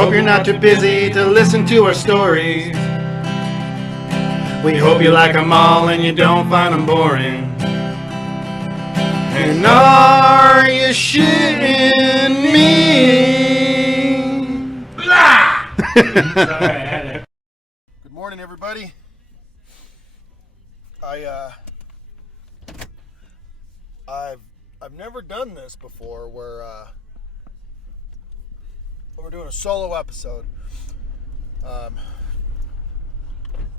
hope you're not too busy to listen to our stories. We hope you like them all and you don't find them boring. And are you shitting me? Blah! Good morning, everybody. I've never done this before, where we're doing a solo episode.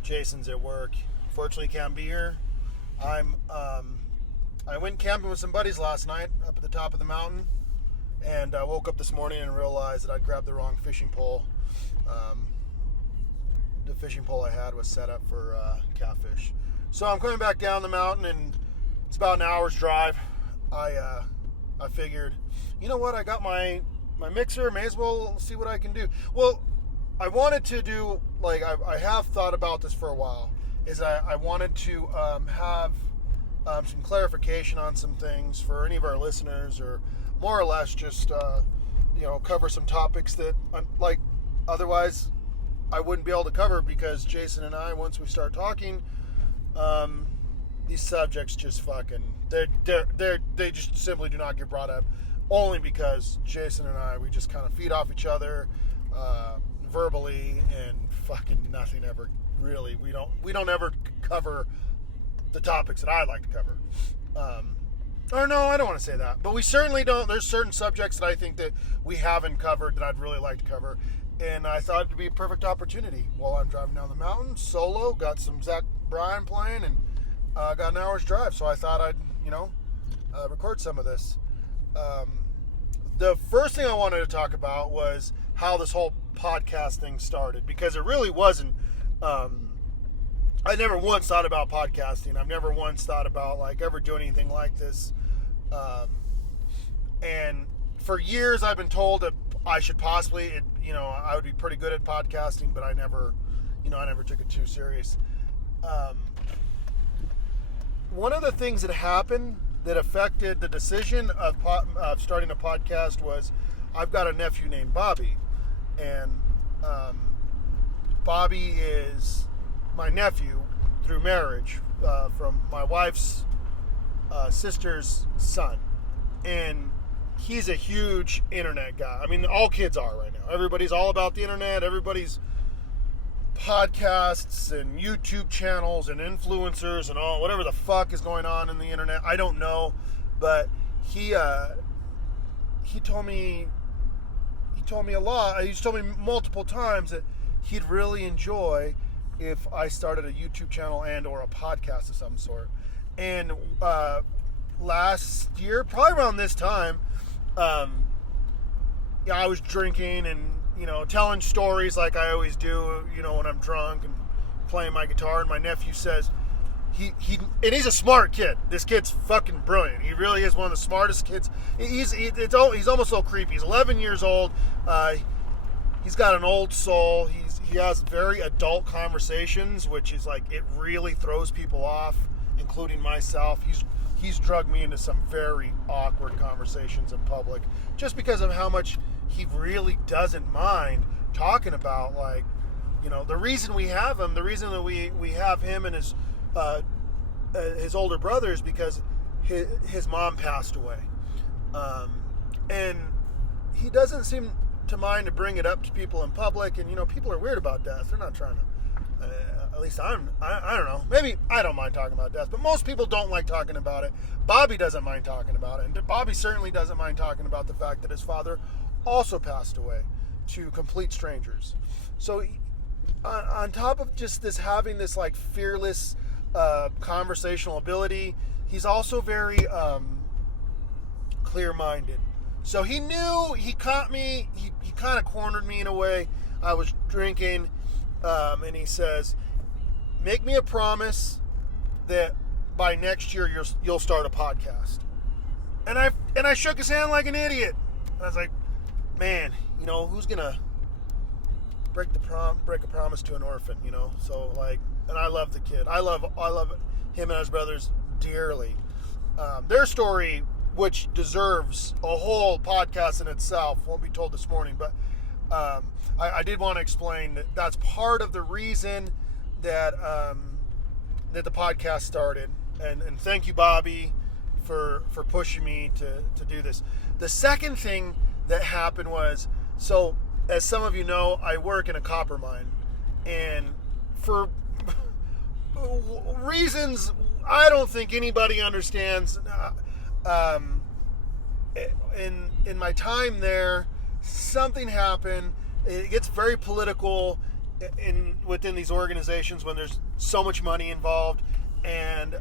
Jason's at work. Fortunately, can't be here. I went camping with some buddies last night up at the top of the mountain, and I woke up this morning and realized that I'd grabbed the wrong fishing pole. The fishing pole I had was set up for catfish. So I'm coming back down the mountain, and it's about an hour's drive. I figured, you know what? I got my mixer. May as well see what I can do. Well, I wanted to do, like, I have thought about this for a while. I wanted to have some clarification on some things for any of our listeners, or more or less just cover some topics that like otherwise I wouldn't be able to cover, because Jason and I, once we start talking, these subjects just fucking they just simply do not get brought up, only because Jason and I, we just kind of feed off each other verbally, and fucking nothing ever really, we don't ever cover the topics that I'd like to cover. Or no, I don't want to say that, but we certainly don't. There's certain subjects that I think that we haven't covered that I'd really like to cover, and I thought it'd be a perfect opportunity while I'm driving down the mountain solo. Got some Zach Bryan playing, and got an hour's drive, so I thought I'd record some of this. The first thing I wanted to talk about was how this whole podcast thing started, because it really wasn't. I never once thought about podcasting. I've never once thought about ever doing anything like this. And for years I've been told that I should possibly, I would be pretty good at podcasting, but I never took it too serious. One of the things that happened that affected the decision of starting a podcast was, I've got a nephew named Bobby, and Bobby is my nephew through marriage, from my wife's sister's son, and he's a huge internet guy. I mean, all kids are right now. Everybody's all about the internet. Everybody's podcasts and YouTube channels and influencers and all whatever the fuck is going on in the internet. I don't know, but he told me a lot. He's told me multiple times that he'd really enjoy if I started a YouTube channel and or a podcast of some sort. And last year, probably around this time, I was drinking and telling stories like I always do, when I'm drunk and playing my guitar. And my nephew says, and he's a smart kid. This kid's fucking brilliant. He really is one of the smartest kids. He's almost a little creepy. He's 11 years old. He's got an old soul. He has very adult conversations, which is it really throws people off, including myself. He's drugged me into some very awkward conversations in public, just because of how much he really doesn't mind talking about, the reason we have him, the reason that we have him and his older brother is because his mom passed away. And he doesn't seem to mind to bring it up to people in public, and people are weird about death. They're not trying to, at least I don't know, maybe I don't mind talking about death, but most people don't like talking about it. Bobby doesn't mind talking about it, and Bobby certainly doesn't mind talking about the fact that his father also passed away to complete strangers. So on top of just this, having this fearless conversational ability, he's also very clear-minded. So he knew, he caught me, he kind of cornered me in a way. I was drinking, and he says, make me a promise that by next year you'll start a podcast. And I shook his hand like an idiot. I was like, man, who's gonna break a promise to an orphan, So and I love the kid. I love him and his brothers dearly. Their story, which deserves a whole podcast in itself, won't be told this morning, but I did want to explain that that's part of the reason that that the podcast started. And thank you, Bobby, for pushing me to do this. The second thing that happened was, so as some of you know, I work in a copper mine, and for reasons I don't think anybody understands, in my time there, something happened. It gets very political within these organizations when there's so much money involved, and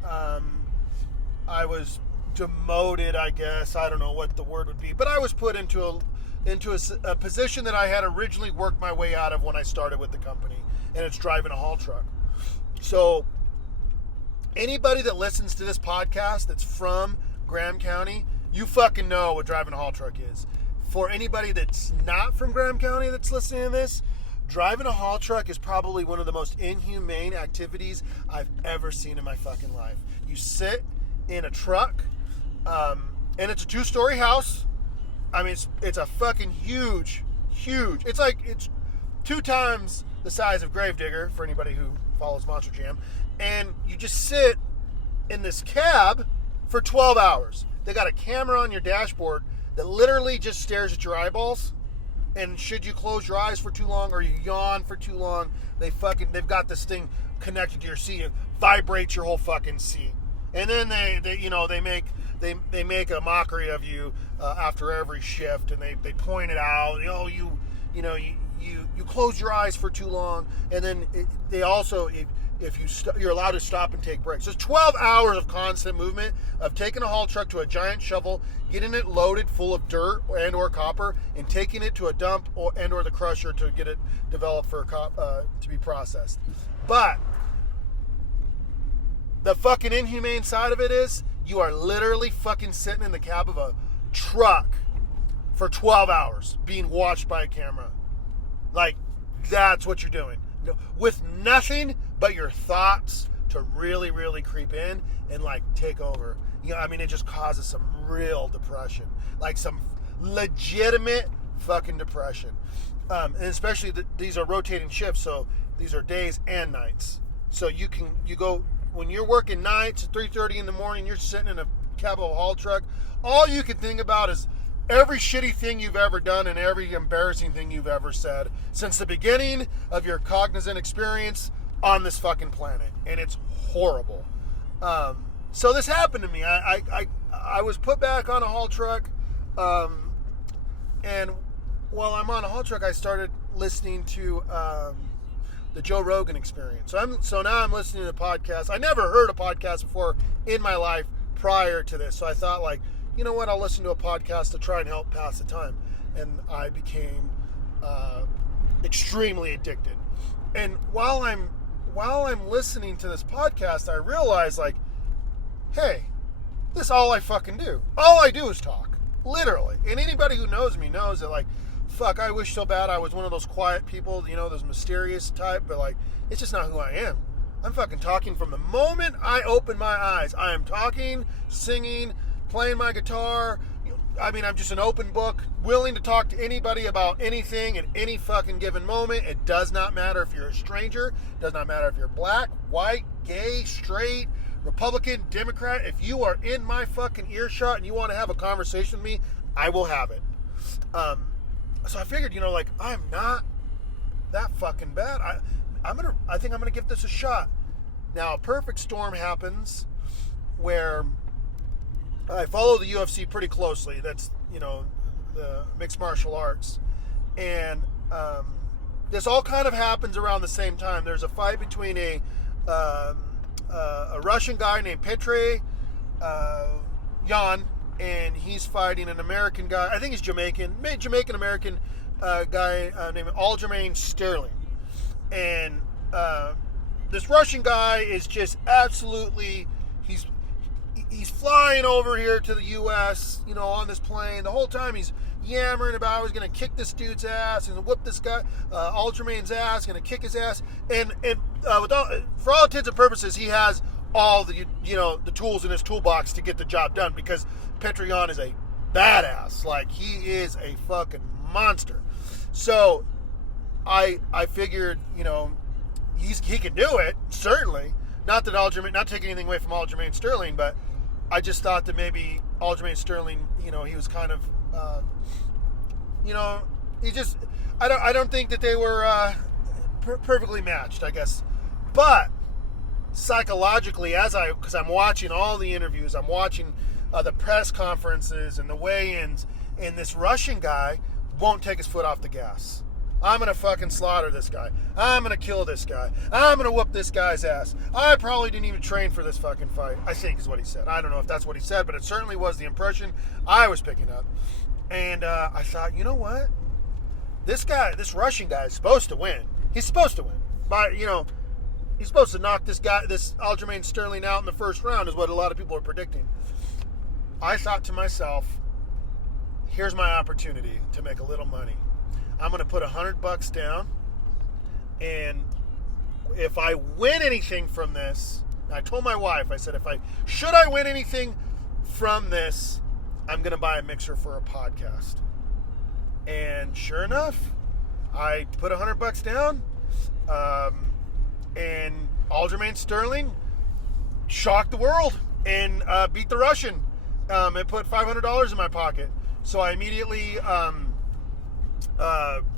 I was demoted, I guess. I don't know what the word would be, but I was put into a position that I had originally worked my way out of when I started with the company, and it's driving a haul truck. So anybody that listens to this podcast that's from Graham County, you fucking know what driving a haul truck is. For anybody that's not from Graham County that's listening to this, driving a haul truck is probably one of the most inhumane activities I've ever seen in my fucking life. You sit in a truck, and it's a 2-story house. I mean, it's a fucking huge. It's 2 times the size of Gravedigger for anybody who follows Monster Jam, and you just sit in this cab for 12 hours. They got a camera on your dashboard that literally just stares at your eyeballs, and should you close your eyes for too long or you yawn for too long, they've got this thing connected to your seat. It vibrates your whole fucking seat, and then they make a mockery of you after every shift, and they point it out. You close your eyes for too long, and then they also, if you're allowed to stop and take breaks. There's 12 hours of constant movement of taking a haul truck to a giant shovel, getting it loaded full of dirt and or copper, and taking it to a dump and or the crusher to get it developed for to be processed. But the fucking inhumane side of it is, you are literally fucking sitting in the cab of a truck for 12 hours being watched by a camera. Like, that's what you're doing. With nothing but your thoughts to really, really creep in and, like, take over. It just causes some real depression. Like, some legitimate fucking depression. And especially, these are rotating shifts, so these are days and nights. So you go, when you're working nights at 3:30 in the morning, you're sitting in a cab of a haul truck, all you can think about is every shitty thing you've ever done and every embarrassing thing you've ever said since the beginning of your cognizant experience on this fucking planet. And it's horrible. So this happened to me. I was put back on a haul truck, and while I'm on a haul truck, I started listening to the Joe Rogan Experience. So now I'm listening to podcasts. I never heard a podcast before in my life prior to this. So I thought, like, you know what, I'll listen to a podcast to try and help pass the time. And I became extremely addicted. And while I'm listening to this podcast, I realized, like, hey, this is all I fucking do. All I do is talk. Literally. And anybody who knows me knows that, like, fuck, I wish so bad I was one of those quiet people, those mysterious type, but, like, it's just not who I am. I'm fucking talking from the moment I open my eyes. I am talking, singing, playing my guitar. I'm just an open book, willing to talk to anybody about anything at any fucking given moment. It does not matter if you're a stranger. It does not matter if you're black, white, gay, straight, Republican, Democrat. If you are in my fucking earshot and you want to have a conversation with me, I will have it. So I figured, I'm not that fucking bad. I think I'm gonna give this a shot. Now, a perfect storm happens where I follow the UFC pretty closely. That's, the mixed martial arts. And this all kind of happens around the same time. There's a fight between a Russian guy named Petr Yan, and he's fighting an American guy. I think he's Jamaican-American guy named Aljamain Sterling. And this Russian guy is just absolutely, he's flying over here to the U.S., on this plane. The whole time he's yammering about how he's going to kick this dude's ass and whip this guy, Aljamain's ass, going to kick his ass. And for all intents and purposes, he has all the, the tools in his toolbox to get the job done, because Petr Yan is a badass. Like, he is a fucking monster. So I figured, he can do it, certainly. Not taking anything away from Aljamain Sterling, but I just thought that maybe Aljamain Sterling, he was kind of, he just, I don't think that they were perfectly matched, I guess. But psychologically, because I'm watching all the interviews, I'm watching the press conferences and the weigh-ins, and this Russian guy won't take his foot off the gas. I'm going to fucking slaughter this guy. I'm going to kill this guy. I'm going to whoop this guy's ass. I probably didn't even train for this fucking fight, I think is what he said. I don't know if that's what he said, but it certainly was the impression I was picking up. And I thought, you know what? This Russian guy is supposed to win. He's supposed to win. But, he's supposed to knock this Aljamain Sterling out in the first round is what a lot of people are predicting. I thought to myself, here's my opportunity to make a little money. I'm going to put $100 down, and if I win anything from this, I told my wife, I said, should I win anything from this, I'm going to buy a mixer for a podcast. And sure enough, I put $100 down, and Aljamain Sterling shocked the world and beat the Russian, and put $500 in my pocket. So I immediately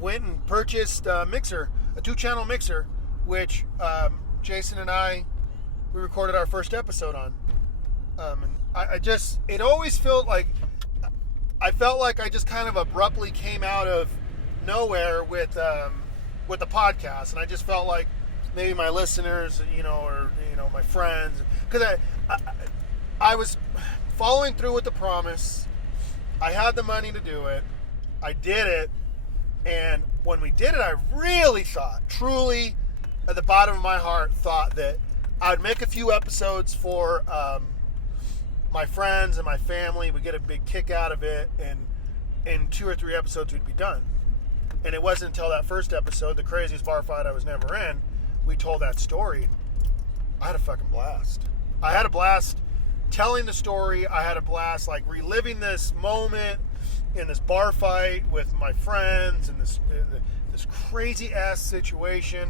went and purchased a mixer, a 2-channel mixer, which Jason and we recorded our first episode on. And it always felt like I just kind of abruptly came out of nowhere with the podcast, and I just felt like maybe my listeners, or my friends, because I was following through with the promise. I had the money to do it. I did it. And when we did it, I really thought, truly, at the bottom of my heart, thought that I'd make a few episodes for my friends and my family. We'd get a big kick out of it, and in 2 or 3 episodes, we'd be done. And it wasn't until that first episode, the craziest bar fight I was never in, we told that story. I had a fucking blast. I had a blast telling the story. I had a blast, reliving this moment in this bar fight with my friends and this crazy ass situation,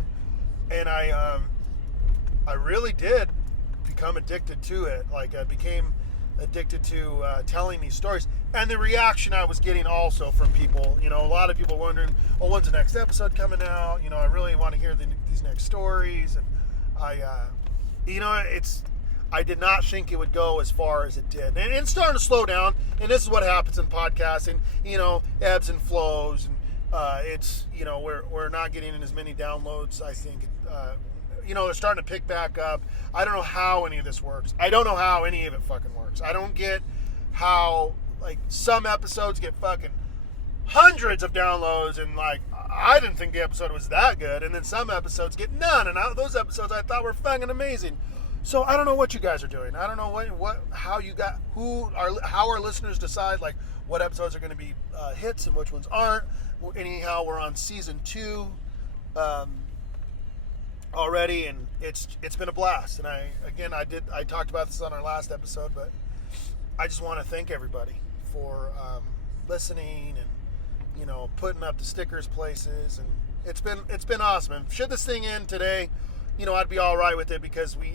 and I really did become addicted to it. I became addicted to telling these stories, and the reaction I was getting also from people. A lot of people wondering, when's the next episode coming out? I really want to hear these next stories, and I did not think it would go as far as it did. And it's starting to slow down, and this is what happens in podcasting, ebbs and flows, and it's, we're not getting in as many downloads, I think. They're starting to pick back up. I don't know how any of this works. I don't know how any of it fucking works. I don't get how, some episodes get fucking hundreds of downloads, and, I didn't think the episode was that good, and then some episodes get none, and those episodes I thought were fucking amazing. So I don't know what you guys are doing. I don't know how our listeners decide what episodes are going to be hits and which ones aren't. Anyhow, we're on season 2 already, and it's been a blast. And I talked about this on our last episode, but I just want to thank everybody for listening and putting up the stickers places, and it's been awesome. And should this thing end today, I'd be all right with it, because we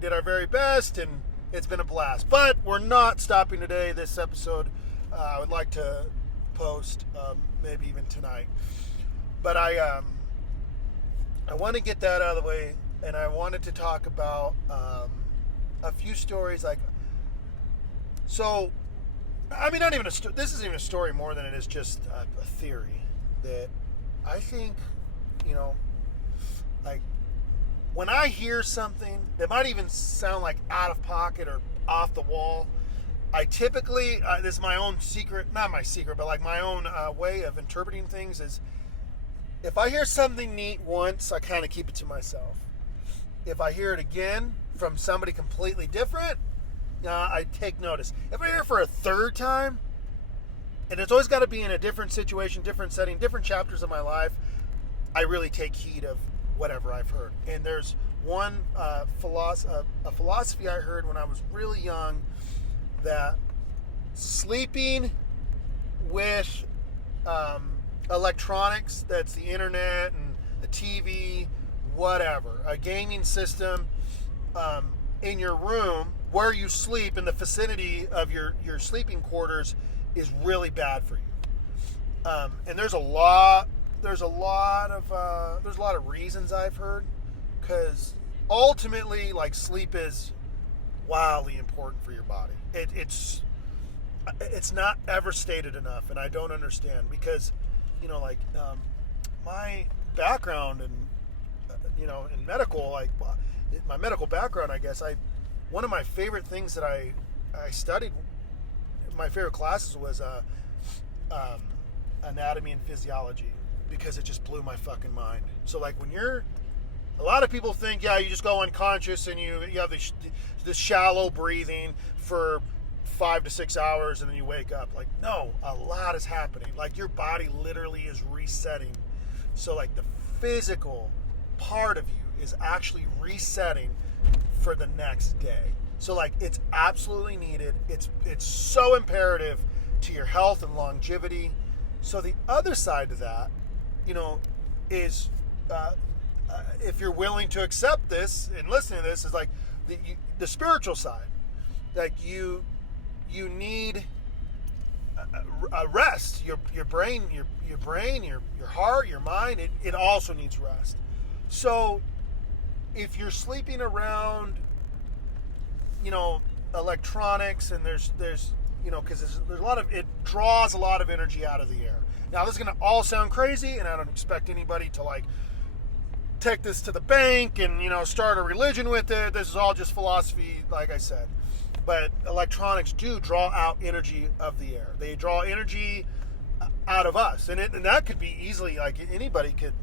did our very best, and it's been a blast. But we're not stopping today. This episode, I would like to post maybe even tonight. But I want to get that out of the way, and I wanted to talk about a few stories. Not even this isn't even a story more than it is just a theory that I think, when I hear something that might even sound out of pocket or off the wall, I typically, this is my own secret, not my secret, but my own way of interpreting things is, if I hear something neat once, I kind of keep it to myself. If I hear it again from somebody completely different, I take notice. If I hear it for a third time, and it's always got to be in a different situation, different setting, different chapters of my life, I really take heed of whatever I've heard. And there's one philosophy I heard when I was really young, that sleeping with electronics, that's the internet and the TV, whatever, a gaming system in your room where you sleep in the vicinity of your sleeping quarters is really bad for you. And there's a lot of reasons I've heard, because ultimately, like, sleep is wildly important for your body. It's not ever stated enough, and I don't understand, because my background and in medical, like my medical background, I guess one of my favorite things that I studied, my favorite classes was anatomy and physiology, because it just blew my fucking mind. So like a lot of people think, yeah, you just go unconscious and you have this shallow breathing for 5 to 6 hours and then you wake up. Like, no, a lot is happening. Like, your body literally is resetting. So like the physical part of you is actually resetting for the next day. So like, it's absolutely needed. It's so imperative to your health and longevity. So the other side of that, is if you're willing to accept this and listen to this, is like the spiritual side. Like, you need a rest. Your brain, your heart, your mind, it also needs rest. So if you're sleeping around, electronics, and there's because there's a lot of, it draws a lot of energy out of the air. Now, this is going to all sound crazy, and I don't expect anybody to like take this to the bank and start a religion with it. This is all just philosophy, like I said. But electronics do draw out energy of the air. They draw energy out of us, and that could be easily, like, anybody could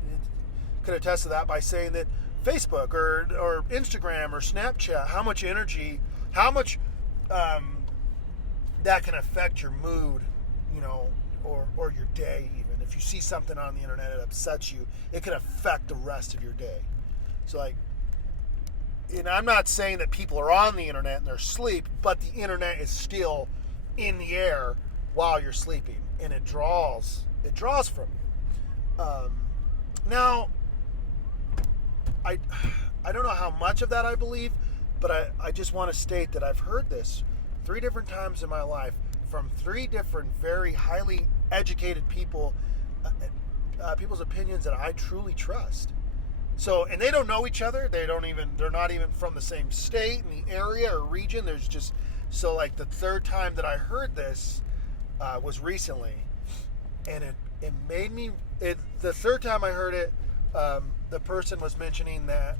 attest to that by saying that Facebook or Instagram or Snapchat, how much energy, that can affect your mood, or your day. Even if you see something on the internet that upsets you, it can affect the rest of your day. So like, and I'm not saying that people are on the internet in their sleep, but the internet is still in the air while you're sleeping, and it draws from you. Now, I don't know how much of that I believe, but I just want to state that I've heard this 3 different times in my life from 3 different very highly educated people, people's opinions that I truly trust. So, and they don't know each other. They're not even from the same state in the area or region. There's just, so like the 3rd time that I heard this was recently, and it made me, the 3rd time I heard it, the person was mentioning that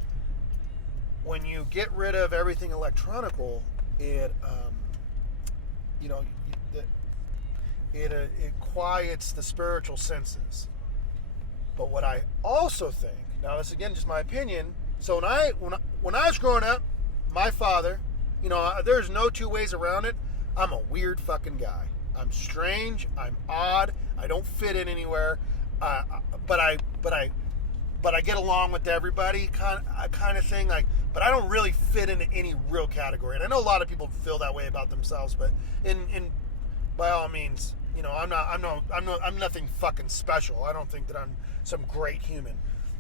when you get rid of everything electronical, it quiets the spiritual senses. But what I also think, now this again just my opinion, so when I was growing up, my father, there's no 2 ways around it, I'm a weird fucking guy. I'm strange, I'm odd, I don't fit in anywhere, but I get along with everybody, kind of thing, like, but I don't really fit into any real category. And I know a lot of people feel that way about themselves, but in by all means, I'm nothing fucking special. I don't think that I'm some great human,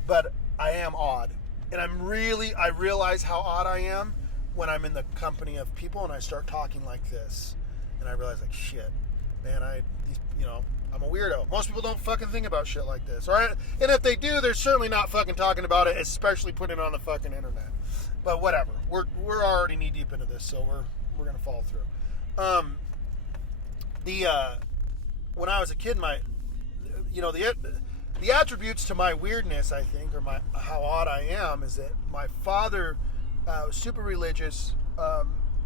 but I am odd. And I realize how odd I am when I'm in the company of people and I start talking like this. And I realize, like, shit, man, I'm a weirdo. Most people don't fucking think about shit like this, alright? And if they do, they're certainly not fucking talking about it, especially putting it on the fucking internet. But whatever. We're already knee deep into this, so we're gonna fall through. When I was a kid, the attributes to my weirdness, I think, or how odd I am, is that my father was super religious.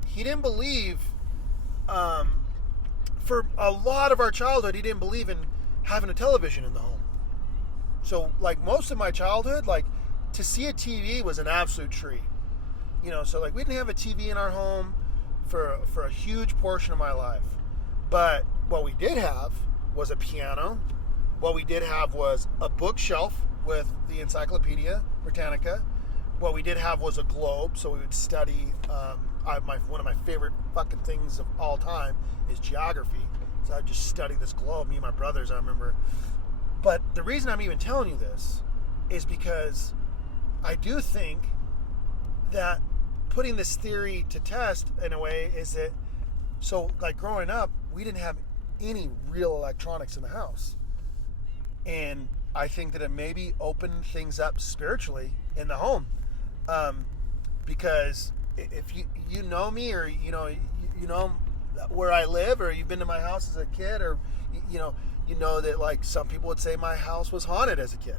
He didn't believe, for a lot of our childhood, he didn't believe in having a television in the home. So, like, most of my childhood, like, to see a TV was an absolute treat. So, like, we didn't have a TV in our home for a huge portion of my life. But what we did have was a piano. What we did have was a bookshelf with the Encyclopedia Britannica. What we did have was a globe, so we would study. One of my favorite fucking things of all time is geography. So I just study this globe. Me and my brothers, I remember But the reason I'm even telling you this is because I do think that putting this theory to test in a way is that, so like growing up, we didn't have any real electronics in the house. And I think that it maybe opened things up spiritually in the home. Because if you know me, or you know where I live, or you've been to my house as a kid, or you know that like some people would say my house was haunted as a kid.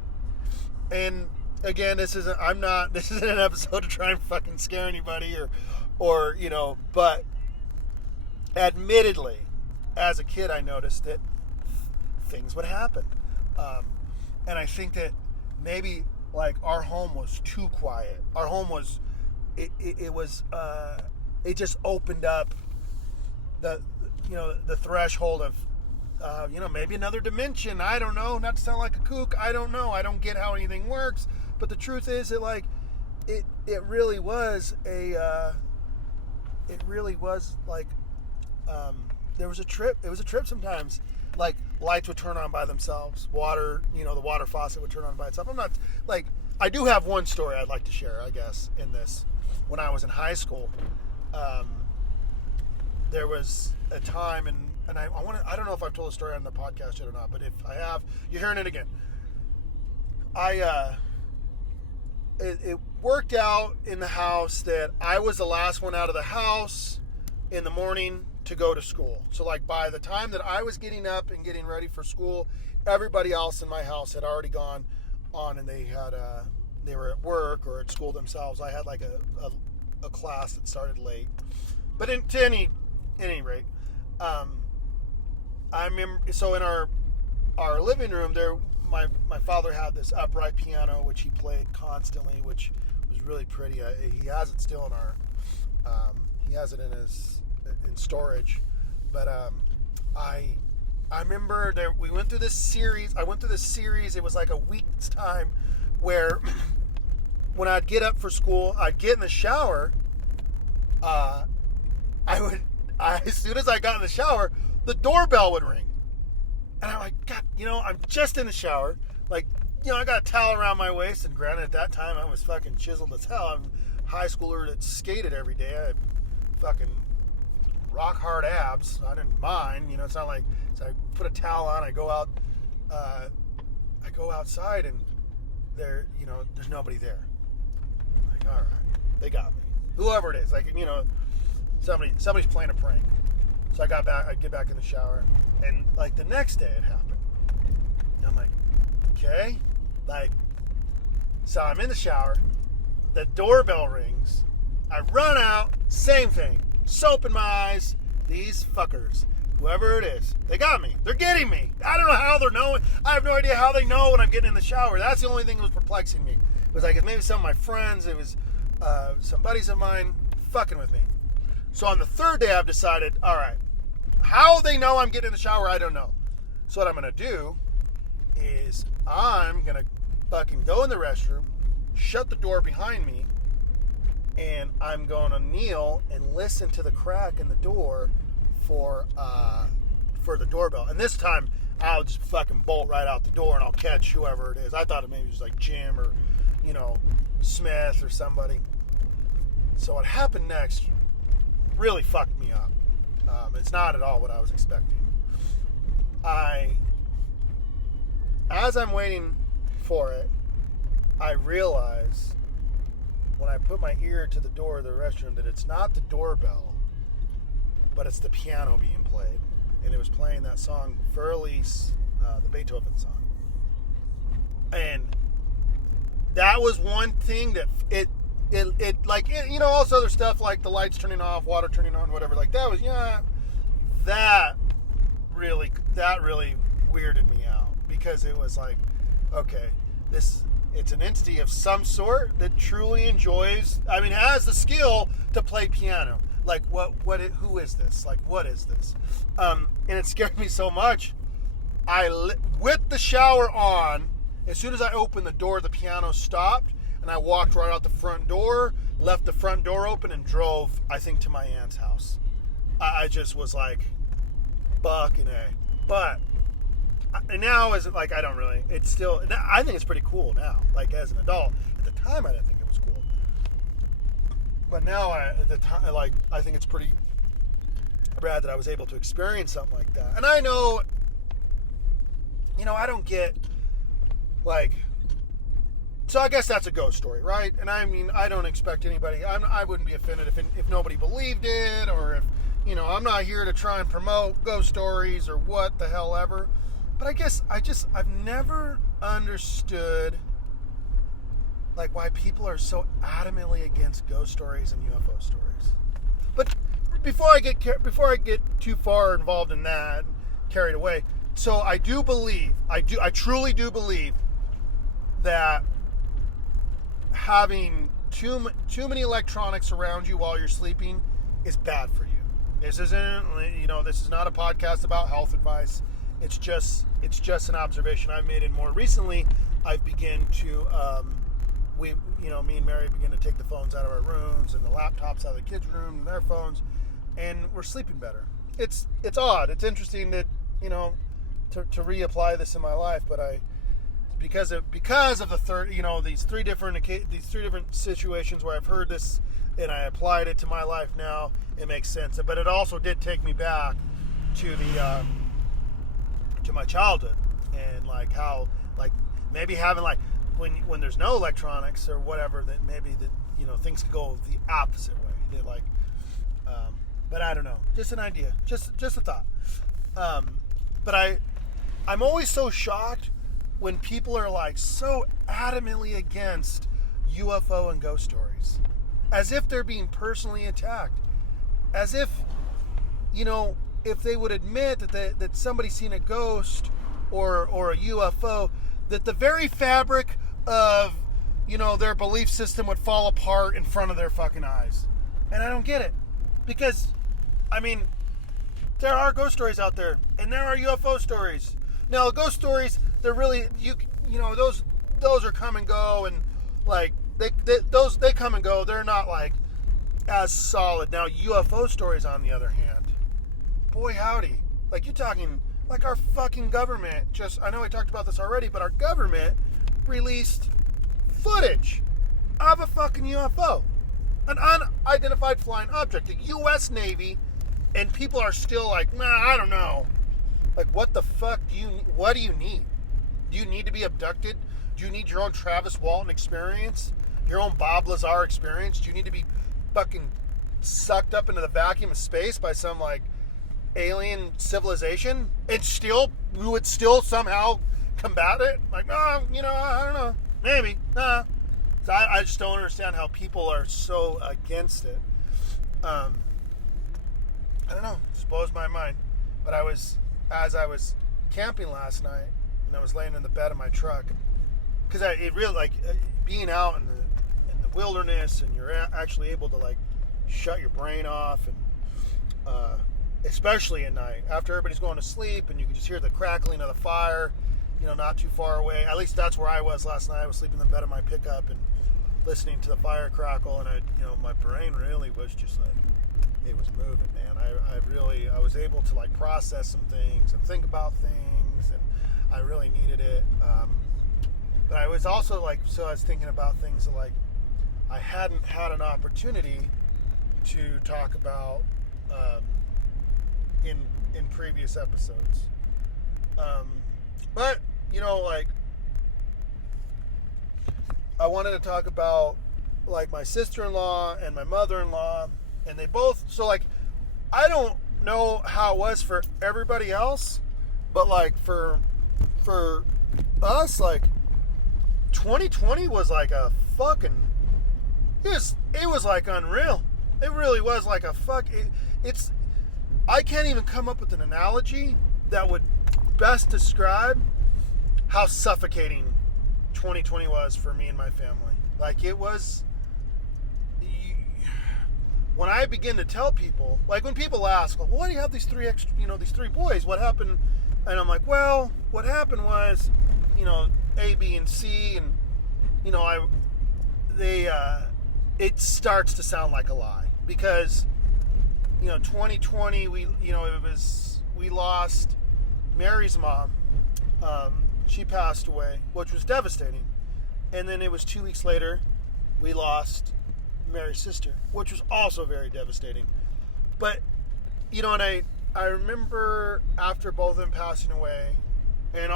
And again, this isn't an episode to try and fucking scare anybody or but admittedly, as a kid, I noticed that things would happen. And I think that maybe like our home was too quiet. Our home was, it just opened up the threshold of, maybe another dimension. I don't know. Not to sound like a kook. I don't know. I don't get how anything works. But the truth is that like, it really was there was a trip. It was a trip sometimes. Like lights would turn on by themselves. Water, the water faucet would turn on by itself. I'm not like, I do have one story I'd like to share, I guess, in this. When I was in high school, there was a time, and I don't know if I've told the story on the podcast yet or not, but if I have, you're hearing it again. It worked out in the house that I was the last one out of the house in the morning to go to school. So like by the time that I was getting up and getting ready for school, everybody else in my house had already gone on, and they were at work or at school themselves. I had like a class that started late. But at any rate, I remember, so in our living room there, my father had this upright piano which he played constantly, which was really pretty. He has it still in he has it in storage. But I remember that we went through this series. It was like a week's time where when I'd get up for school, I'd get in the shower. As soon as I got in the shower, the doorbell would ring. And I'm like, God, I'm just in the shower. Like, I got a towel around my waist. And granted, at that time, I was fucking chiseled as hell. I'm a high schooler that skated every day. I had fucking rock hard abs. I didn't mind. It's not like, so I put a towel on. I go out. I go outside, and there's nobody there. I'm like, all right, they got me. Whoever it is, like, somebody's playing a prank. So I'd get back in the shower, and like the next day it happened. And I'm like, okay, like, so I'm in the shower, the doorbell rings, I run out, same thing, soap in my eyes, these fuckers, whoever it is, they got me, they're getting me. I don't know how they're knowing, I have no idea how they know when I'm getting in the shower. That's the only thing that was perplexing me. It was like, it maybe some of my friends, it was some buddies of mine fucking with me. So on the third day, I've decided, all right, how they know I'm getting in the shower, I don't know. So what I'm going to do is I'm going to fucking go in the restroom, shut the door behind me, and I'm going to kneel and listen to the crack in the door for the doorbell. And this time, I'll just fucking bolt right out the door, and I'll catch whoever it is. I thought it maybe was like Jim or, Smith or somebody. So what happened next really fucked me up. It's not at all what I was expecting. As I'm waiting for it, I realize when I put my ear to the door of the restroom that it's not the doorbell, but it's the piano being played. And it was playing that song, Für Elise, the Beethoven song. And that was one thing that it like, all this other stuff like the lights turning off, water turning on, whatever, like that was, that really weirded me out, because it was like, okay, it's an entity of some sort that truly has the skill to play piano. Like, who is this? Like, what is this? And it scared me so much. With the shower on, as soon as I opened the door, the piano stopped, and I walked right out the front door, left the front door open, and drove, I think, to my aunt's house. I just was like, fucking A. But And now is like I don't really. It's still. I think it's pretty cool now. Like as an adult, at the time I didn't think it was cool. But now at the time, like I think it's pretty rad that I was able to experience something like that. And I know, I don't get like. So I guess that's a ghost story, right? And I mean, I don't expect anybody. I wouldn't be offended if nobody believed it, or if I'm not here to try and promote ghost stories or what the hell ever. But I guess I've never understood like why people are so adamantly against ghost stories and UFO stories. But before I get too far involved in that, carried away, so I truly do believe that having too many electronics around you while you're sleeping is bad for you. This isn't, this is not a podcast about health advice. It's just an observation I've made. And more recently, I've begun to, me and Mary begin to take the phones out of our rooms and the laptops out of the kids' room and their phones, and we're sleeping better. It's odd. It's interesting that to reapply this in my life, but because of the these three different situations where I've heard this and I applied it to my life now, it makes sense. But it also did take me back to the to my childhood, and like how like maybe having like when there's no electronics or whatever, that maybe that things could go the opposite way. That like but I don't know, just an idea, just a thought. But I'm always so shocked when people are like so adamantly against UFO and ghost stories, as if they're being personally attacked, as if if they would admit that somebody's seen a ghost or a UFO, that the very fabric of their belief system would fall apart in front of their fucking eyes. And I don't get it, because I mean, there are ghost stories out there and there are UFO stories. Now, ghost stories, they're really those are come and go, and like they come and go. They're not like as solid. Now, UFO stories, on the other hand, boy howdy, like you're talking like our fucking government I know I talked about this already, but our government released footage of a fucking UFO, an unidentified flying object, the U.S. Navy, and people are still like, nah, I don't know. Like, what the fuck what do you need? Do you need to be abducted? Do you need your own Travis Walton experience? Your own Bob Lazar experience? Do you need to be fucking sucked up into the vacuum of space by some, like, alien civilization? You would still somehow combat it? Like, no, I don't know. Maybe. Nah. So I just don't understand how people are so against it. I don't know. It just blows my mind. But as I was camping last night, and I was laying in the bed of my truck, because it really, like, being out in the wilderness, and you're actually able to like shut your brain off, and especially at night after everybody's going to sleep, and you can just hear the crackling of the fire, not too far away. At least that's where I was last night. I was sleeping in the bed of my pickup and listening to the fire crackle, and my brain really was just like, it was moving, man. I was able to like process some things and think about things, and I really needed it. But I was also like, so I was thinking about things that like I hadn't had an opportunity to talk about in previous episodes. But like I wanted to talk about like my sister-in-law and my mother-in-law, and they both, so like I don't know how it was for everybody else, but like for us, like 2020 was like a fucking, it was like unreal. It really was like a I can't even come up with an analogy that would best describe how suffocating 2020 was for me and my family. Like, it was, when I begin to tell people, like when people ask, well, why do you have these three boys? What happened? And I'm like, well, what happened was, A, B, and C, and it starts to sound like a lie, because 2020 we lost Mary's mom, she passed away, which was devastating. And then it was 2 weeks later, we lost Mary's sister, which was also very devastating. But, and I remember after both of them passing away, and,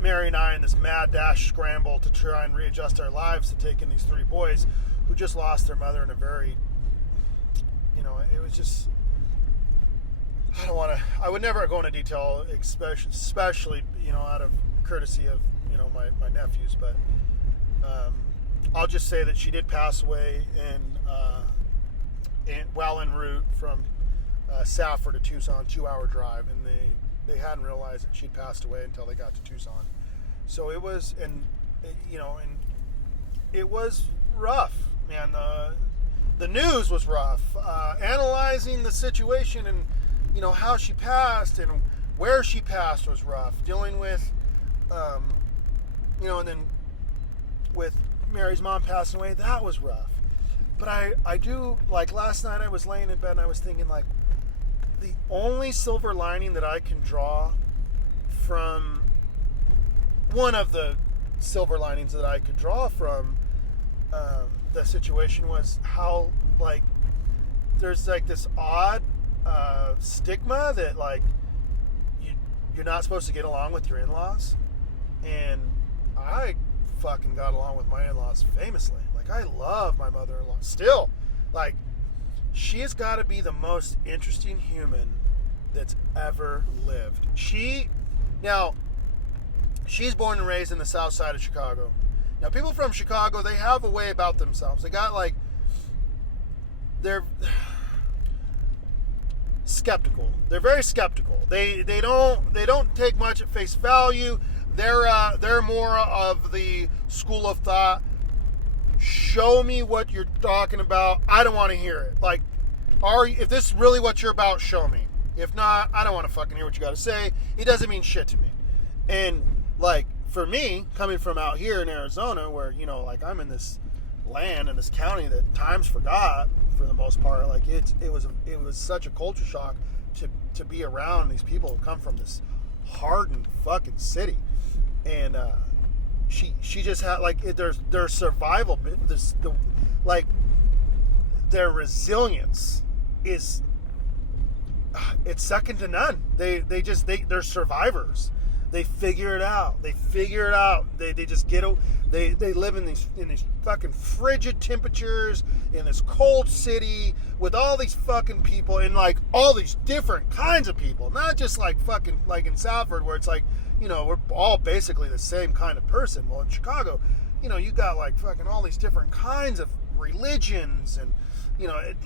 Mary and I in this mad dash scramble to try and readjust our lives to take in these 3 boys who just lost their mother in a very, it was just, I would never go into detail, especially, out of courtesy of, my nephews, but I'll just say that she did pass away while en route from Safford to Tucson, 2-hour drive, and they hadn't realized that she'd passed away until they got to Tucson. So it was, and it was rough, man. The news was rough. Analyzing the situation and how she passed and where she passed was rough. Dealing with, and then with Mary's mom passing away, that was rough. But I do, like last night I was laying in bed and I was thinking, like, the only silver lining that I can draw from, one of the silver linings that I could draw from the situation was how, like, there's like this odd stigma that, like, you're not supposed to get along with your in-laws. And I fucking got along with my in-laws famously. Like, I love my mother-in-law still. Like, she has got to be the most interesting human that's ever lived. She's born and raised in the south side of Chicago. Now, people from Chicago, they have a way about themselves. They got, like, they're skeptical. They're very skeptical. They don't take much at face value. They're more of the school of thought. Show me what you're talking about. I don't want to hear it. Like, if this is really what you're about, show me. If not, I don't want to fucking hear what you got to say. It doesn't mean shit to me. And, like, for me, coming from out here in Arizona, where, like, I'm in this land in this county that times forgot for the most part. Like, it was such a culture shock to be around these people who come from this hardened fucking city. And she just had, like, their survival, their resilience is, it's second to none. They're survivors. They figure it out. They just they live in these fucking frigid temperatures in this cold city with all these fucking people and, like, all these different kinds of people. Not just like fucking like in Safford where it's like, we're all basically the same kind of person. Well, in Chicago, you got, like, fucking all these different kinds of religions and,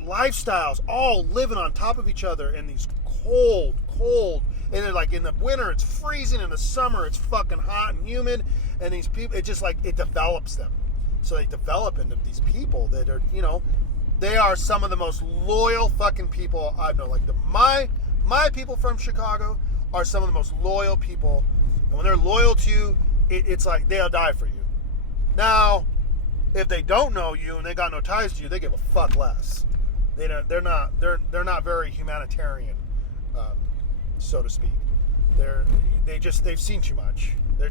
lifestyles all living on top of each other in these cold, and then, like, in the winter it's freezing, in the summer it's fucking hot and humid, and these people, it just, like, it develops them. So they develop into these people that are, they are some of the most loyal fucking people I've known. Like, my people from Chicago are some of the most loyal people, and when they're loyal to you, it's like they'll die for you. Now, if they don't know you and they got no ties to you, they give a fuck less. They're not very humanitarian, so to speak. They've seen too much. They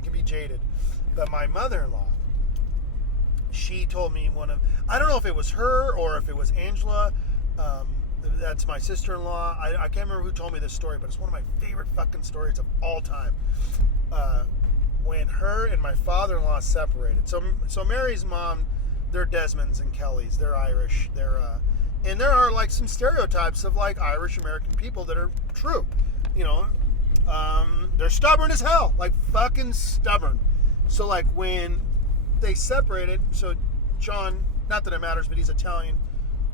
can be jaded. But my mother-in-law, she told me I don't know if it was her or if it was Angela. That's my sister-in-law. I can't remember who told me this story, but it's one of my favorite fucking stories of all time. When her and my father-in-law separated. So Mary's mom, they're Desmonds and Kellys. They're Irish. And there are, like, some stereotypes of, like, Irish American people that are true. They're stubborn as hell, like, fucking stubborn. So, like, when they separated, so John, not that it matters, but he's Italian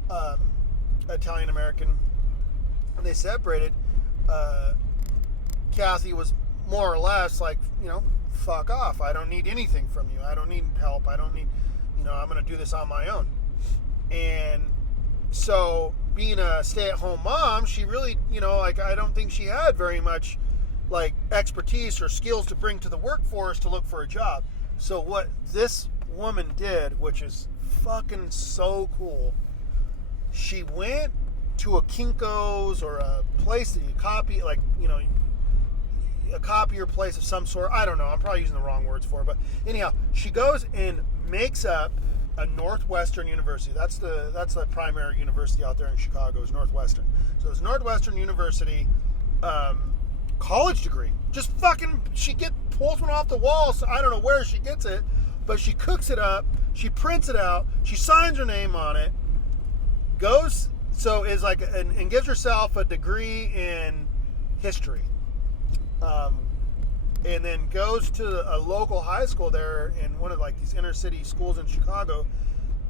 American. When they separated, Kathy was more or less like, fuck off. I don't need anything from you. I don't need help. I don't need, I'm going to do this on my own. And so, being a stay-at-home mom, she really, I don't think she had very much, like, expertise or skills to bring to the workforce to look for a job. So what this woman did, which is fucking so cool, she went to a Kinko's or a place that you copy, like, a copier place of some sort. I don't know. I'm probably using the wrong words for it. But anyhow, she goes and makes up a Northwestern University. That's the primary university out there in Chicago is Northwestern. So it's Northwestern University college degree. Just fucking, pulls one off the wall. So I don't know where she gets it, but she cooks it up. She prints it out. She signs her name on it. Goes, so is like, and gives herself a degree in history. And then goes to a local high school there in one of like these inner city schools in Chicago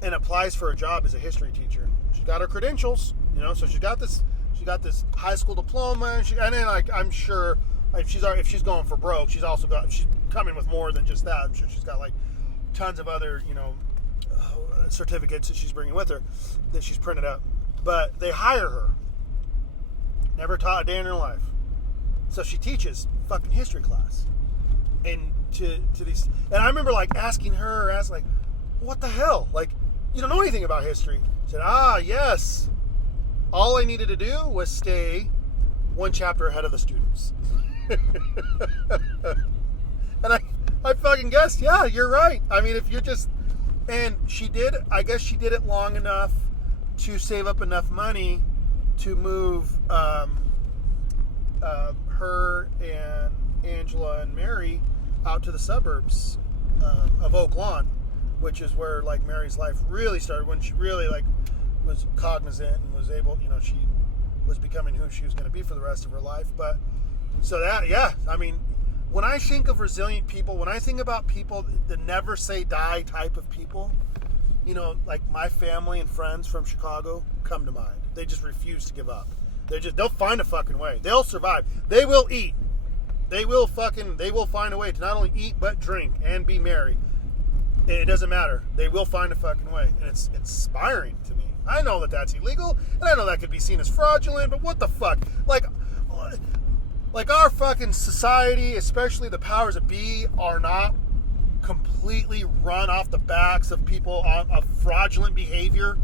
and applies for a job as a history teacher. She's got her credentials, so she got this high school diploma, and then like I'm sure if she's going for broke, she's coming with more than just that. I'm sure she's got like tons of other certificates that she's bringing with her that she's printed up. But they hire her. Never taught a day in her life. So she teaches fucking history class. And to these, and I remember like asking her, like, what the hell? Like, you don't know anything about history. I said, yes. All I needed to do was stay one chapter ahead of the students. And I fucking guessed, yeah, you're right. I mean, if you're just, and I guess she did it long enough to save up enough money to move her and Angela and Mary out to the suburbs of Oak Lawn, which is where like Mary's life really started, when she really like was cognizant and was able, she was becoming who she was going to be for the rest of her life. But so that, yeah, I mean, when I think of resilient people, when I think about people that never say die type of people, like my family and friends from Chicago come to mind. They just refuse to give up. They'll find a fucking way. They'll survive. They will eat. They will find a way to not only eat, but drink and be merry. It doesn't matter. They will find a fucking way. And it's inspiring to me. I know that that's illegal, and I know that could be seen as fraudulent, but what the fuck? Like our fucking society, especially the powers that be, are not completely run off the backs of people of fraudulent behavior.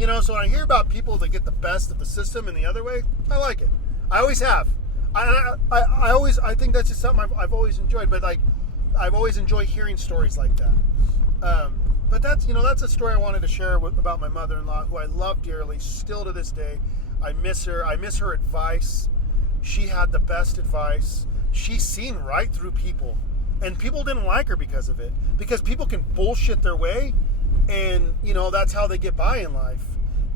So when I hear about people that get the best of the system in the other way, I like it. I always have. I think that's just something I've always enjoyed. But like, I've always enjoyed hearing stories like that. But that's a story I wanted to share about my mother-in-law, who I love dearly, still to this day. I miss her. I miss her advice. She had the best advice. She's seen right through people, and people didn't like her because of it. Because people can bullshit their way, and that's how they get by in life.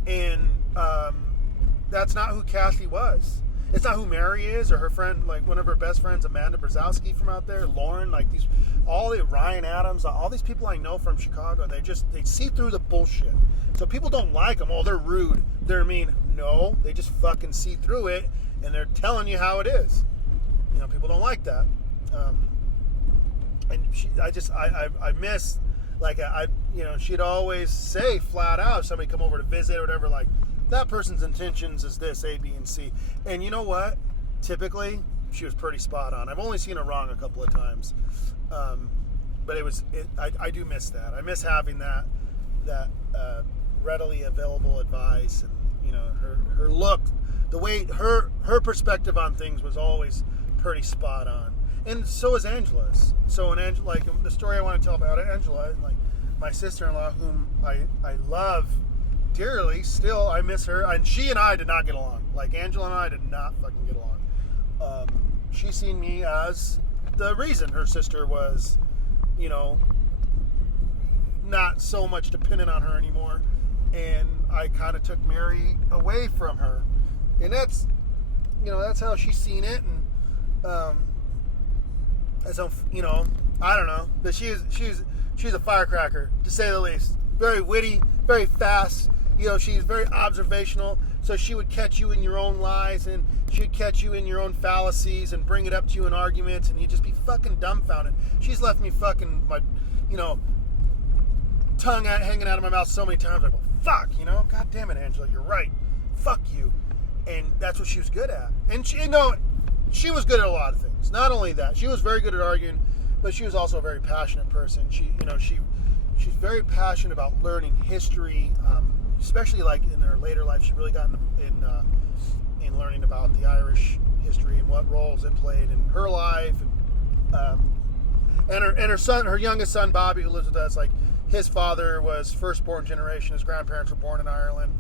And that's not who Kathy was. It's not who Mary is, or her friend, like one of her best friends, Amanda Brzezowski from out there, Lauren, like Ryan Adams, all these people I know from Chicago, they see through the bullshit. So people don't like them. Oh, they're rude, they're mean. No, they just fucking see through it, and they're telling you how it is. People don't like that. And I miss, like, she'd always say flat out, if somebody come over to visit or whatever, like, that person's intentions is this, A, B, and C. And you know what? Typically, she was pretty spot on. I've only seen her wrong a couple of times. But I do miss that. I miss having that readily available advice, and her look, the way her perspective on things was always pretty spot on. And so is Angela's. So when Angela, like the story I want to tell about Angela, like my sister-in-law, whom I love dearly, still I miss her, and she and I did not get along. Like Angela and I did not fucking get along. She seen me as the reason her sister was, not so much dependent on her anymore, and I kind of took Mary away from her, and that's how she's seen it. And as I don't know, but she's a firecracker, to say the least. Very witty, very fast. She's very observational, so she would catch you in your own lies, and she'd catch you in your own fallacies and bring it up to you in arguments, and you'd just be fucking dumbfounded. She's left me fucking my, tongue hanging out of my mouth so many times. Like, well, fuck, God damn it, Angela, you're right. Fuck you. And that's what she was good at. And she was good at a lot of things. Not only that, she was very good at arguing, but she was also a very passionate person. She's very passionate about learning history, especially like in her later life. She really got in learning about the Irish history and what roles it played in her life, and her son, her youngest son Bobby, who lives with us. Like, his father was firstborn generation. His grandparents were born in Ireland,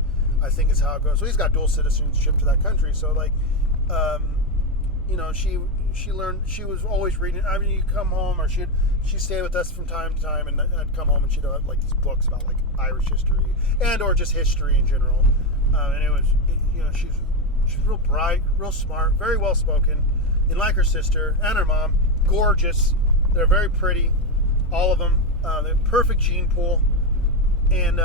I think is how it goes. So he's got dual citizenship to that country. So like, she learned. She was always reading. I mean, you come home, or she'd stay with us from time to time, and I'd come home and she'd have like these books about like Irish history and or just history in general. And it was, she's real bright, real smart, very well spoken, and like her sister and her mom, gorgeous. They're very pretty, all of them. They're perfect gene pool, and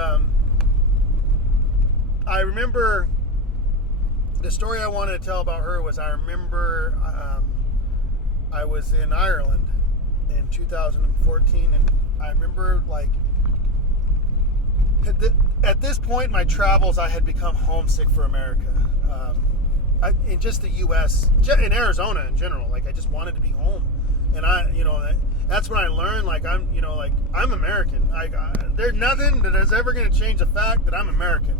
I remember the story I wanted to tell about her was I remember I was in Ireland in 2014, and I remember like at this point in my travels I had become homesick for America, in just the U.S., in Arizona in general. Like, I just wanted to be home, and that's when I learned, like, I'm American. There's nothing that is ever going to change the fact that I'm American.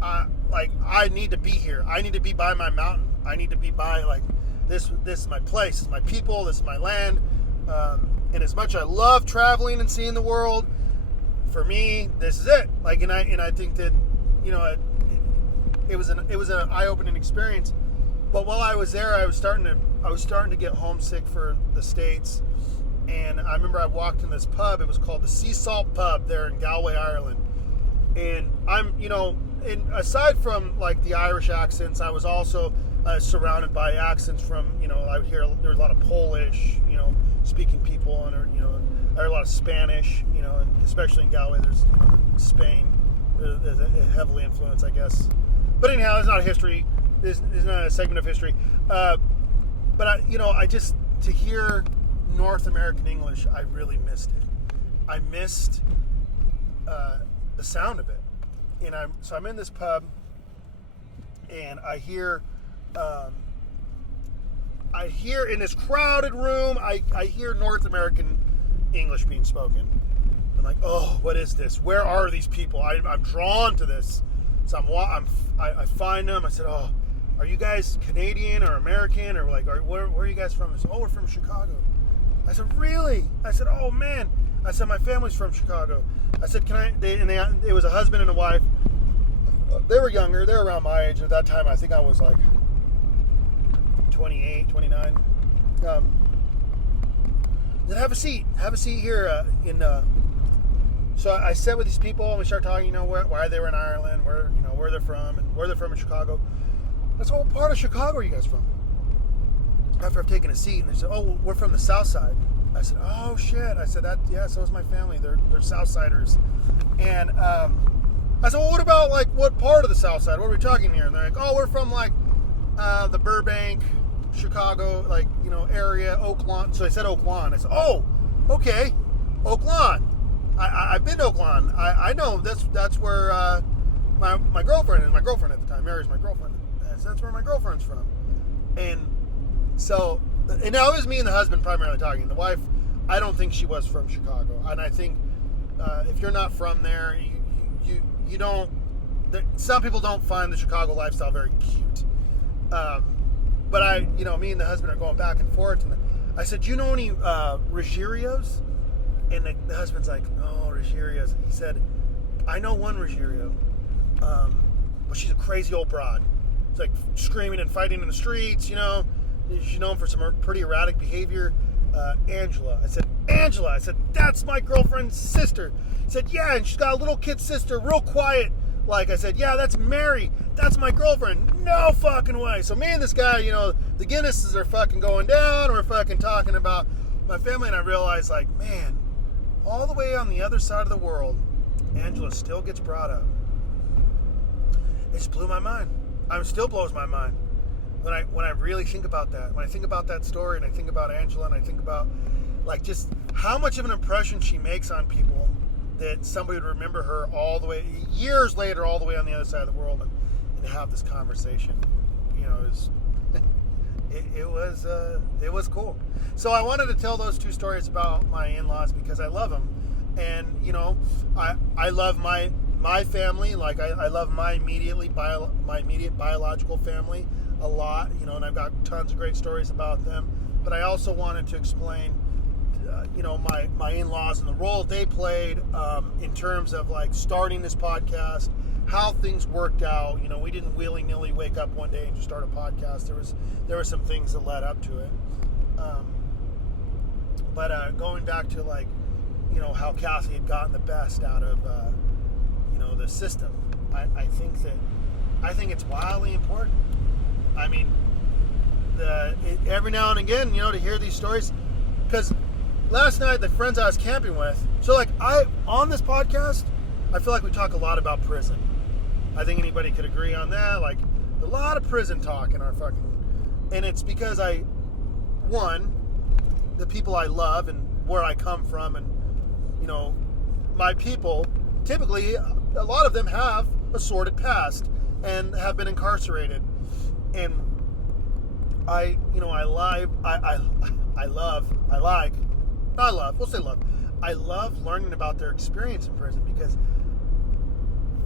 I need to be here. I need to be by my mountain. I need to be by, like, this is my place. This is my people. This is my land. And as much as I love traveling and seeing the world, for me, this is it. Like, and I think that, it was an eye-opening experience. But while I was there, I was starting to get homesick for the States. And I remember I walked in this pub. It was called the Sea Salt Pub there in Galway, Ireland. And and aside from like the Irish accents, I was also surrounded by accents from, I would hear there was a lot of Polish, speaking people, and I heard a lot of Spanish, and especially in Galway, there's Spain, there's a heavily influenced, I guess. But anyhow, it's not a history. This is not a segment of history. But I just, to hear North American English, I really missed it. I missed the sound of it. And I'm in this pub, and I hear in this crowded room, I hear North American English being spoken. I'm like, oh, what is this? Where are these people? I'm drawn to this. So I find them. I said, oh, are you guys Canadian or American, or like, where are you guys from? They said, oh, we're from Chicago. I said, really? I said, oh man. I said, my family's from Chicago. I said, can I? It was a husband and a wife. They were younger. They were around my age at that time. I think I was like 28, 29. Then have a seat here. So I sat with these people, and we started talking. Why they were in Ireland, where they're from, and where they're from in Chicago. I said, what part of Chicago are you guys from? After I've taken a seat, and they said, oh, we're from the South Side. I said, oh shit. I said, so is my family. They're Southsiders. And I said, well, what about like what part of the South Side? What are we talking here? And they're like, oh, we're from like the Burbank, Chicago, like, area, Oak Lawn. So I said Oak Lawn. I said, oh, okay, Oak Lawn. I've been to Oak Lawn. I know that's where my girlfriend is. My girlfriend at the time, Mary's my girlfriend. That's where my girlfriend's from. And so, and now it was me and the husband primarily talking. The wife, I don't think she was from Chicago. And I think if you're not from there, you don't. Some people don't find the Chicago lifestyle very cute. But me and the husband are going back and forth. And I said, do you know any Ruggierios? And the husband's like, oh, Ruggierios. He said, I know one Ruggiero, but she's a crazy old broad. It's like screaming and fighting in the streets, She's known for some pretty erratic behavior. Angela. I said, Angela. I said, that's my girlfriend's sister. He said, yeah, and she's got a little kid sister, real quiet. Like, I said, yeah, that's Mary. That's my girlfriend. No fucking way. So me and this guy, the Guinnesses are fucking going down. We're fucking talking about my family, and I realized, like, man, all the way on the other side of the world, Angela still gets brought up. It just blew my mind. It still blows my mind when I really think about that. When I think about that story, and I think about Angela, and I think about, like, just how much of an impression she makes on people, that somebody would remember her all the way, years later, all the way on the other side of the world, and have this conversation. It was cool. So I wanted to tell those two stories about my in-laws because I love them, and I love my family. Like, I love my immediate biological family. a lot, you know, and I've got tons of great stories about them. But I also wanted to explain, you know, my in-laws and the role they played in terms of like starting this podcast, how things worked out. You know, we didn't willy-nilly wake up one day and just start a podcast. There were some things that led up to it. But going back to like, you know, how Cassie had gotten the best out of, you know, the system. I think it's wildly important. I mean, every now and again, you know, to hear these stories, because last night the friends I was camping with, so like on this podcast, I feel like we talk a lot about prison. I think anybody could agree on that. Like a lot of prison talk in our and it's because the people I love and where I come from, and you know, my people, typically a lot of them have a sordid past and have been incarcerated, and I love learning about their experience in prison, because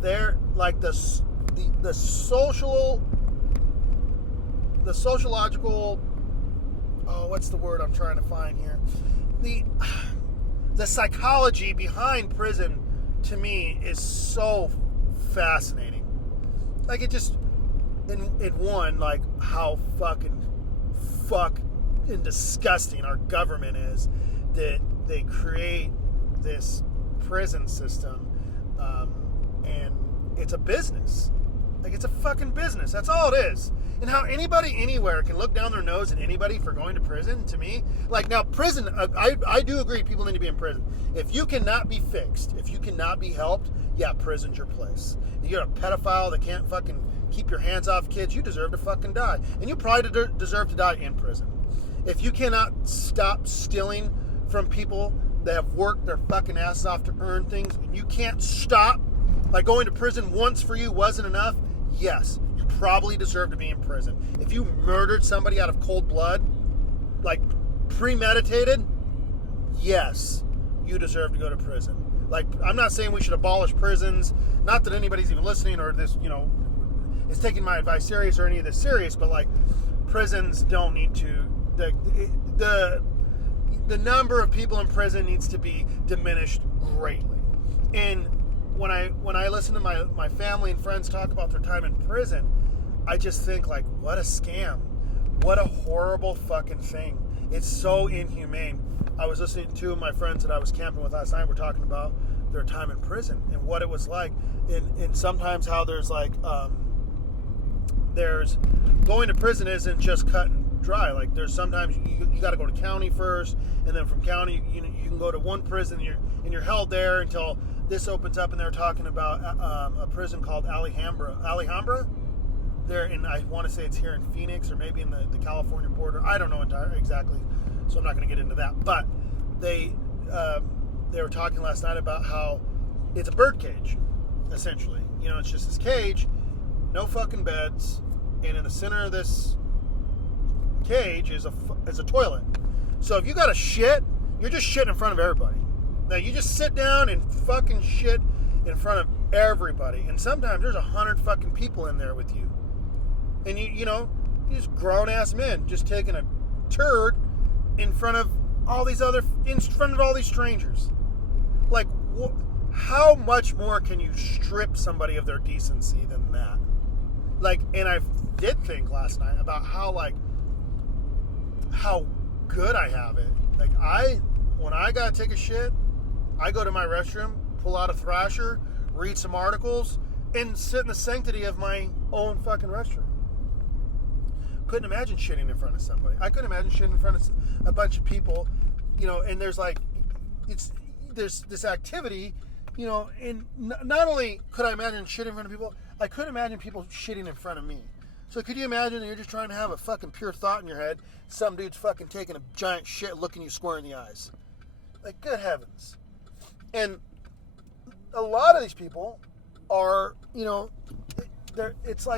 they're like the sociological, what's the word I'm trying to find here? The psychology behind prison, to me, is so fascinating. Like, it just, like how fucking disgusting our government is, that they create this prison system, and it's a business. Like, it's a fucking business. That's all it is. And how anybody anywhere can look down their nose at anybody for going to prison, to me, like, now prison, I do agree people need to be in prison. If you cannot be fixed, if you cannot be helped, yeah, prison's your place. You're a pedophile that can't fucking keep your hands off kids, you deserve to fucking die. And you probably deserve to die in prison. If you cannot stop stealing from people that have worked their fucking asses off to earn things, and you can't stop, like going to prison once for you wasn't enough, yes, you probably deserve to be in prison. If you murdered somebody out of cold blood, like premeditated, yes, you deserve to go to prison. Like, I'm not saying we should abolish prisons, not that anybody's even listening or this, you know, is taking my advice serious or any of this serious, but like, prisons don't need to, the number of people in prison needs to be diminished greatly. And when I listen to my family and friends talk about their time in prison, I just think, like, what a scam. What a horrible fucking thing. It's so inhumane. I was listening to two of my friends that I was camping with last night. We're talking about their time in prison and what it was like. And sometimes how there's like, there's going to prison isn't just cut and dry. Like, there's sometimes you got to go to county first, and then from county you can go to one prison and you're held there until this opens up. And they're talking about a prison called Alhambra. There, and I want to say it's here in Phoenix or maybe in the California border. I don't know exactly, so I'm not going to get into that. But they were talking last night about how it's a bird cage, essentially. You know, it's just this cage, no fucking beds, and in the center of this cage is a toilet. So if you got to shit, you're just shitting in front of everybody. Now you just sit down and fucking shit in front of everybody, and sometimes there's 100 fucking people in there with you, and you know, these grown ass men just taking a turd in front of all these strangers. Like, how much more can you strip somebody of their decency than that? Like, and I did think last night about how good I have it. Like, when I gotta take a shit, I go to my restroom, pull out a Thrasher, read some articles, and sit in the sanctity of my own fucking restroom. Couldn't imagine shitting in front of somebody. I couldn't imagine shitting in front of a bunch of people, you know, and there's this activity, you know, and not only could I imagine shitting in front of people, I could imagine people shitting in front of me. So could you imagine that you're just trying to have a fucking pure thought in your head, some dude's fucking taking a giant shit looking you square in the eyes? Like, good heavens. And a lot of these people are, you know, it's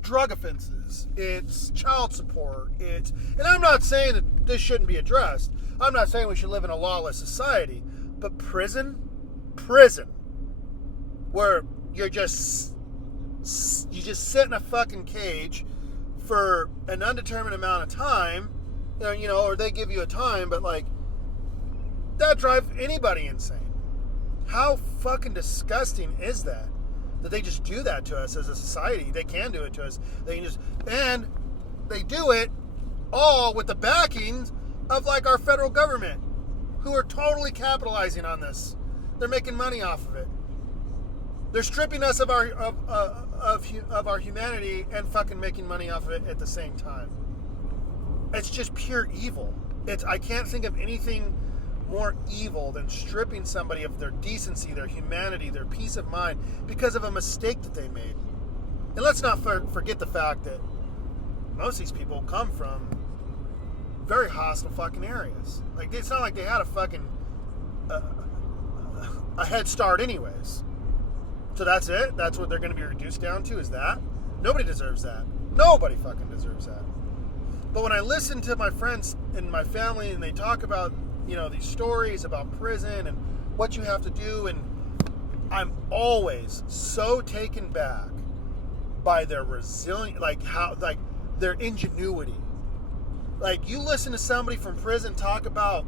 drug offenses, it's child support, and I'm not saying that this shouldn't be addressed. I'm not saying we should live in a lawless society, but prison, where you just sit in a fucking cage for an undetermined amount of time, or they give you a time, but like that drives anybody insane. How fucking disgusting is that? That they just do that to us as a society. They can do it to us. And they do it all with the backings of like our federal government, who are totally capitalizing on this. They're making money off of it. They're stripping us of our humanity and fucking making money off of it at the same time. It's just pure evil. I can't think of anything more evil than stripping somebody of their decency, their humanity, their peace of mind because of a mistake that they made. And let's not forget the fact that most of these people come from very hostile fucking areas. Like, it's not like they had a fucking a head start anyways. So that's it? That's what they're going to be reduced down to, is that? Nobody deserves that. Nobody fucking deserves that. But when I listen to my friends and my family and they talk about, these stories about prison and what you have to do, and I'm always so taken back by their resilience, their ingenuity. Like, you listen to somebody from prison talk about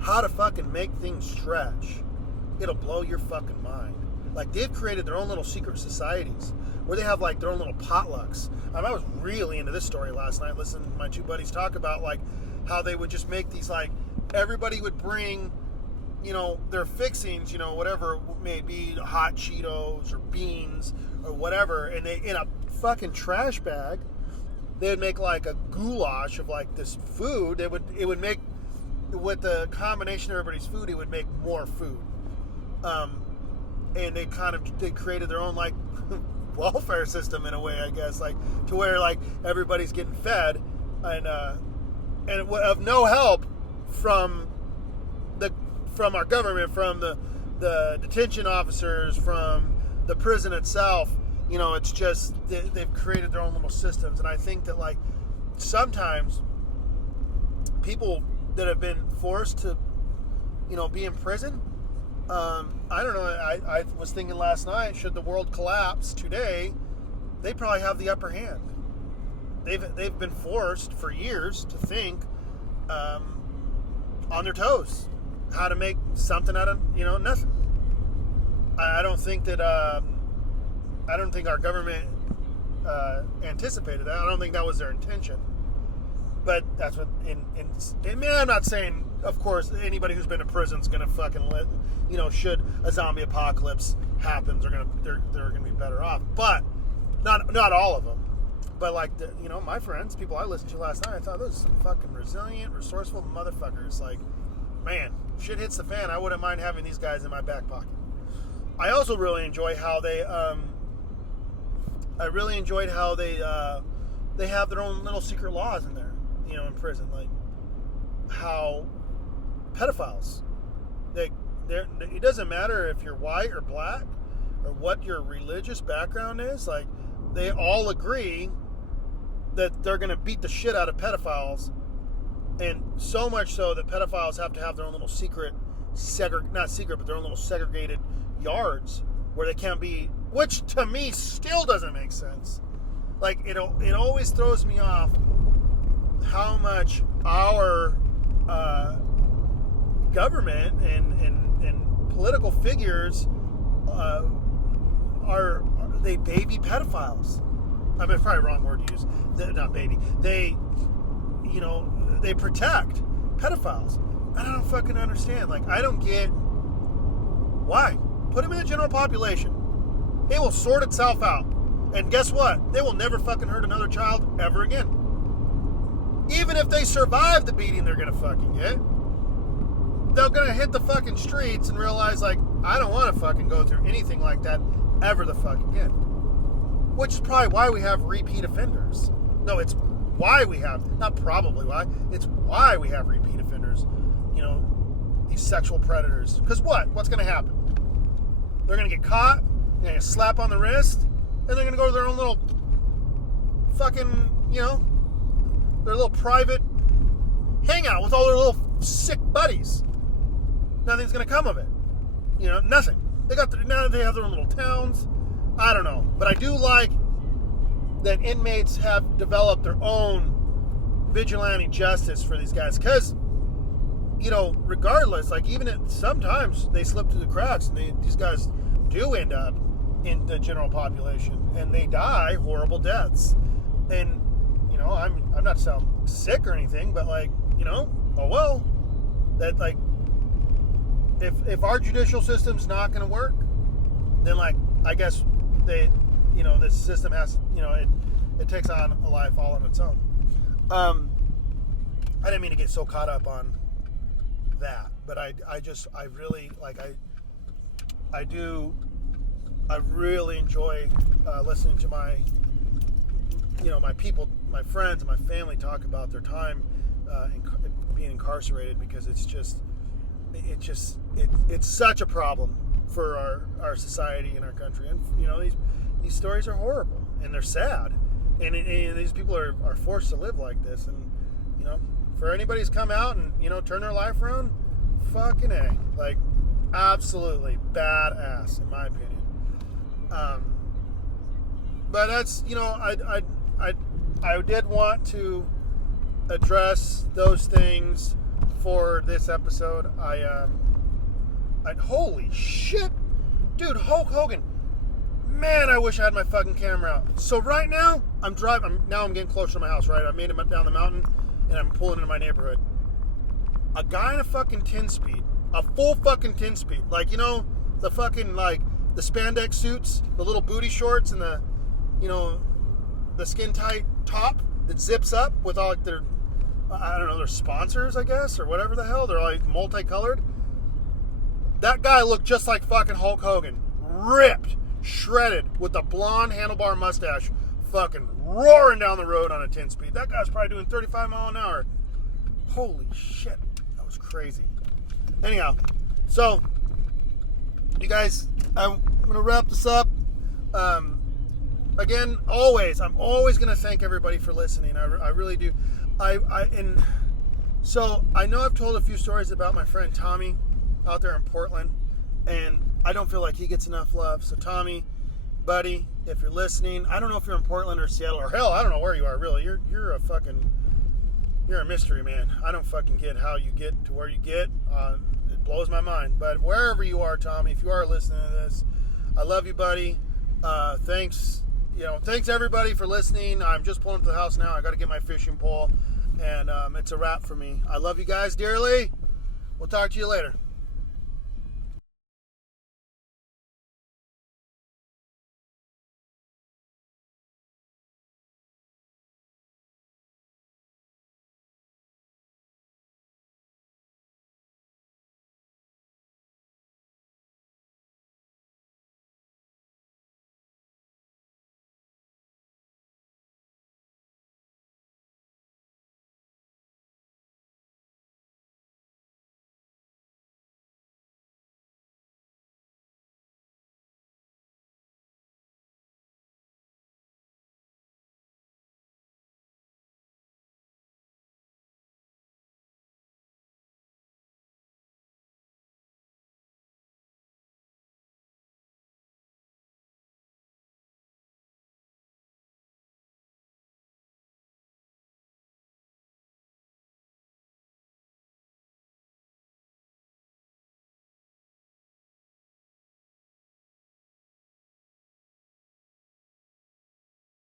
how to fucking make things stretch, it'll blow your fucking mind. Like, they've created their own little secret societies where they have like their own little potlucks. I was really into this story last night, listening to my two buddies talk about like how they would just make these, like, everybody would bring, their fixings, whatever it may be, hot Cheetos or beans or whatever, and they, in a fucking trash bag, they would make like a goulash of like this food. It would make, with the combination of everybody's food, it would make more food. And they created their own like welfare system in a way, I guess, like to where like everybody's getting fed, and of no help from our government, from the detention officers, from the prison itself. It's just they've created their own little systems, and I think that like sometimes people that have been forced to, be in prison. I don't know. I was thinking last night, should the world collapse today, they probably have the upper hand. They've been forced for years to think on their toes how to make something out of nothing. I don't think that I don't think our government anticipated that. I don't think that was their intention. But that's what. I'm not saying, of course, anybody who's been to prison is gonna fucking should a zombie apocalypse happen, they're gonna be better off. But not all of them. But like my friends, people I listened to last night, I thought those are some fucking resilient, resourceful motherfuckers. Like, man, shit hits the fan, I wouldn't mind having these guys in my back pocket. I also really enjoy how they. I really enjoyed how they have their own little secret laws in there. In prison, like how pedophiles, it doesn't matter if you're white or black or what your religious background is, like they all agree that they're going to beat the shit out of pedophiles, and so much so that pedophiles have to have their own little secret, not secret, but their own little segregated yards where they can't be, which to me still doesn't make sense. Like, it always throws me off how much our government and political figures they baby pedophiles. I mean, probably wrong word to use. Not baby. They protect pedophiles. I don't fucking understand. Like, I don't get why. Put them in the general population. It will sort itself out. And guess what? They will never fucking hurt another child ever again. Even if they survive the beating they're gonna fucking get, they're gonna hit the fucking streets and realize, like, I don't want to fucking go through anything like that ever the fuck again. Which is probably why we have repeat offenders. No, it's why we have, not probably why, it's why we have repeat offenders. These sexual predators. Because what's gonna happen? They're gonna get caught, they're gonna get slap on the wrist, and they're gonna go to their own little fucking, their little private hangout with all their little sick buddies. Nothing's gonna come of it. Nothing. Now they have their own little towns. I don't know, but I do like that inmates have developed their own vigilante justice for these guys. Because, you know, regardless, like sometimes they slip through the cracks, and these guys do end up in the general population, and they die horrible deaths. And, you know, I'm not to sound sick or anything, but like, you know, oh well, that like, if our judicial system's not going to work, then like, I guess you know, this system has, you know, it takes on a life all on its own. I didn't mean to get so caught up on that, but I really like, I really enjoy listening to my, you know, my people, my friends, and my family talk about their time being incarcerated, because it's such a problem for our society and our country. And, you know, these stories are horrible, and they're sad, and these people are forced to live like this. And, you know, for anybody who's come out and, you know, turn their life around, fucking A, like, absolutely badass in my opinion. But that's, you know, I did want to address those things for this episode. Holy shit, dude, Hulk Hogan. Man, I wish I had my fucking camera out. So right now, I'm driving. Now I'm getting closer to my house, right? I made it down the mountain, and I'm pulling into my neighborhood. A guy in a fucking 10-speed, a full fucking 10-speed, like, you know, the fucking, like, the spandex suits, the little booty shorts, and the, you know, the skin tight top that zips up with all like their, I don't know, their sponsors, I guess, or whatever the hell. They're like multicolored. That guy looked just like fucking Hulk Hogan. Ripped, shredded, with a blonde handlebar mustache, fucking roaring down the road on a 10-speed. That guy's probably doing 35 miles an hour. Holy shit, that was crazy. Anyhow, so, you guys, I'm going to wrap this up. Again, I'm always going to thank everybody for listening. I really do. And so I know I've told a few stories about my friend Tommy out there in Portland, and I don't feel like he gets enough love. So Tommy, buddy, if you're listening, I don't know if you're in Portland or Seattle, or hell, I don't know where you are, really. You're a mystery, man. I don't fucking get how you get to where you get. It blows my mind. But wherever you are, Tommy, if you are listening to this, I love you, buddy. Thanks everybody for listening. I'm just pulling up to the house now. I got to get my fishing pole, and it's a wrap for me. I love you guys dearly. We'll talk to you later.